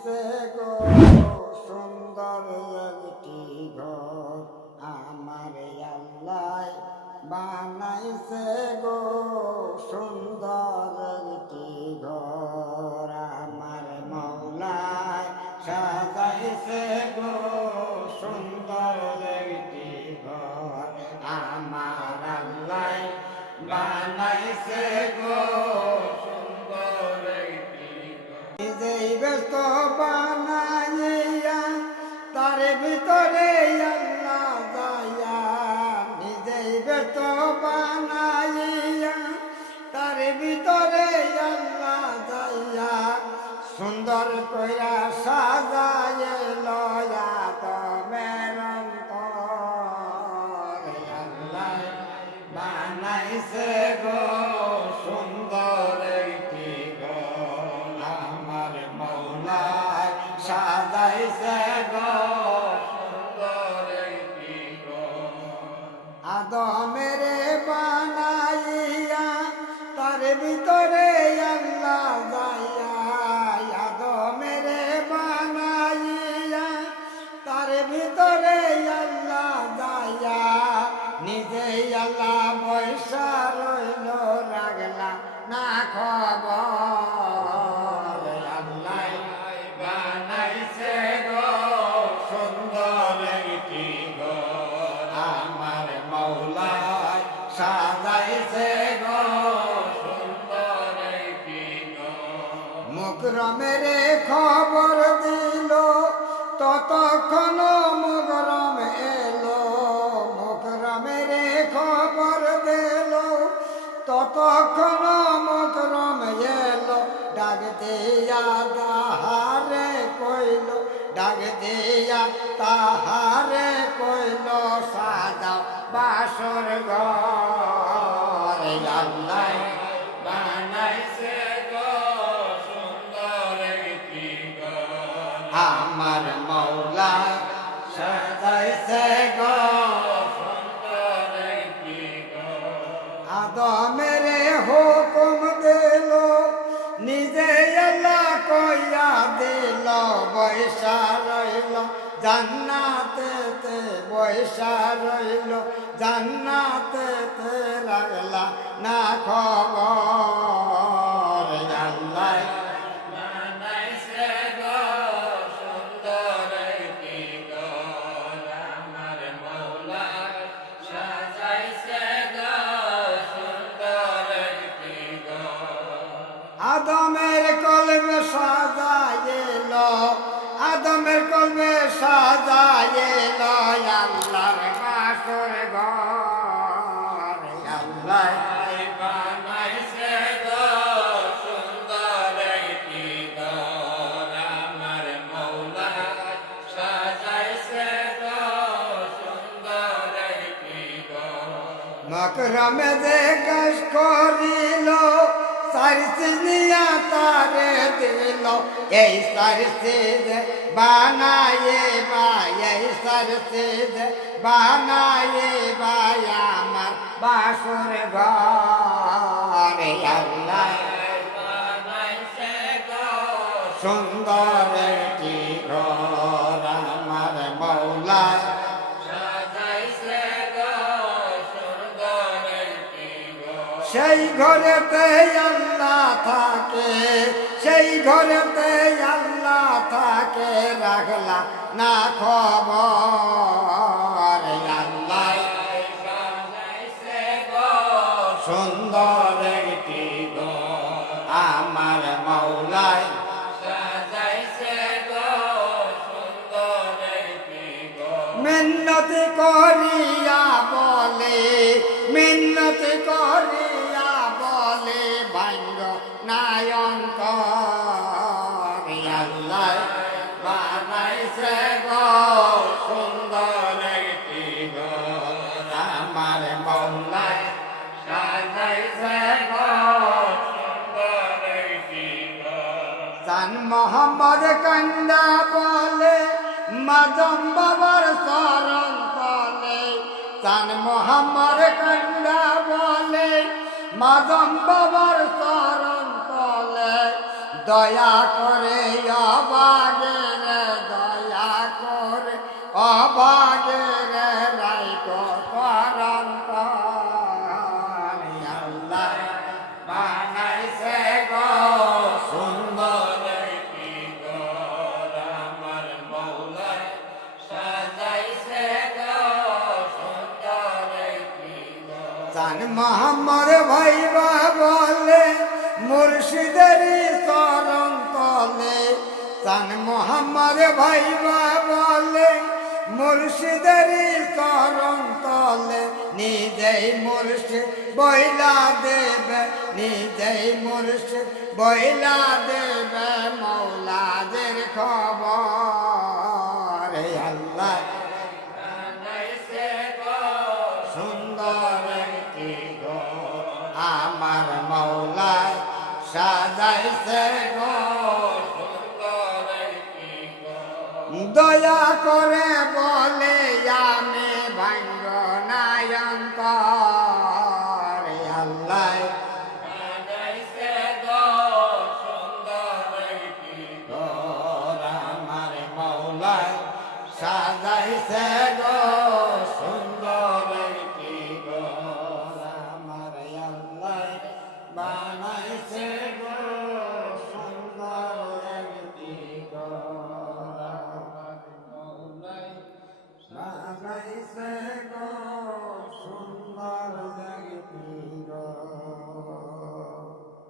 বানাইছে গো সুন্দর একটি ঘর, আমার আল্লাহ বানাইছে গো সুন্দর একটি ঘর, আমার মওলায় সাজাইছে গো সুন্দর একটি ঘর, আমার আল্লাহ বানাইছে গো সুন্দর একটি ঘর। নিজেই ব্যস্ত বানাইয়া তার ভিতরে আল্লাহ যাইয়া, নিজেই ব্যস্ত বানাইয়া তার ভিতরে আল্লাহ যাইয়া, সুন্দর কইরা সাজায়ে লয়া তমের অন্তর, আল্লাহ বানাইছে গো সুন্দর একটি ঘর, আমার মওলায় সাজাইছে গো সুন্দর একটি ঘর। আদমের বানাইয়া তার ভিতরে আল্লাহ যাইয়া, আদমের বানাইয়া তার ভিতরে আল্লাহ যাইয়া, নিজেই আল্লাহ বৈশা রইল রাগলা না খবর, আল্লাহ বানাইছে গো সুন্দর একটি ঘর, আমার মওলায় সাজাইছে গো সুন্দর একটি ঘর। মুকরমের খবর দিল ততক্ষণ মুকরম এলো, মুকরমের খবর দিল ততক্ষণ মুকরম এলো, ডাক দিয়া তাহারে কইল, ডাক দিয়া তাহারে কইল সাজাও বাসর ঘর, আল্লাহ বানাইছে গো সুন্দর একটি ঘর, আমার মওলায় সাজাইছে গো সুন্দর একটি ঘর। আদমের হুকুম দিল নিজে আল্লাহ কইয়া দিল, বৈশা রইল জান্নাতেতে, বৈশা রইল জান্নাতেতে রাগলা না খবর, আল্লাহ বানাইছে গো সুন্দর একটি ঘর, আমার মওলায় সাজাইছে গো সুন্দর একটি ঘর। আদমের কলবে সাজাইল, আদমের কলবে সাজাইল আল্লাহর বাসর ঘর, আল্লাহ বানাইছে গো সুন্দর একটি ঘর, আমার মওলায় সাজাইছে গো সুন্দর একটি ঘর। মকরমে যে কাজ করিল সারসিনিয়া তারে দিল, এই সারসিদ বানায়ে বাই, এই সারসিদ বানায়ে বাই আমার বাসর ঘর, আল্লাহ বানাইছে গো সুন্দর একটি ঘর, আমার মওলায় সাজাইছে গো সুন্দর একটি ঘর। সেই ঘরেতে আল্লাহ থাকে, সেই ঘরেতে আল্লাহ থাকে রাখলা না খবর, আল্লাহ বানাইছে গো সুন্দর একটি ঘর, আমার মওলায় সাজাইছে গো সুন্দর একটি ঘর। মিন্নত করিয়া বলে, মিন্নত করিয়া বলে ভাঙ্গ নায়ন্তর, আল্লাহ বানাইছে গো সুন্দর একটি ঘর, আমার মওলায় সাজাইছে গো সুন্দর একটি ঘর। চান মোহাম্মদ কান্দা বলে মাদম বাবার চরণ তলে, চান মোহাম্মদ কান্দা বলে মাদম বাবার চরণ তলে, দয়া করে অবাগের দয়া করে অবাগের রাইকো করন্ত আল্লাহ বানাইছে গো সুন্দর একটি ঘর আমার মৌলা সাজাইছে গো সুন্দর একটি ঘর জান মোহাম্মদ ভাইবা বলে মুর্শিদেরই চরণ তলে জান মোহাম্মদ ভাইবা বলে মুর্শিদেরই চরণ তলে নিজেই মুর্শিদ বইলা দেবে নিজেই মুর্শিদ বইলা দেবে মৌলাদের খবর আল্লাহ সুন্দর একটি ঘর আমার মৌলা সাজাইছে গো সুন্দর একটি ঘর দয়া করে বলে আমি ভাঙ্গ নায়ন্তর আল্লাহ সাজাইছে গো সুন্দর একটি ঘর আমার মৌলা সাজাইছে গো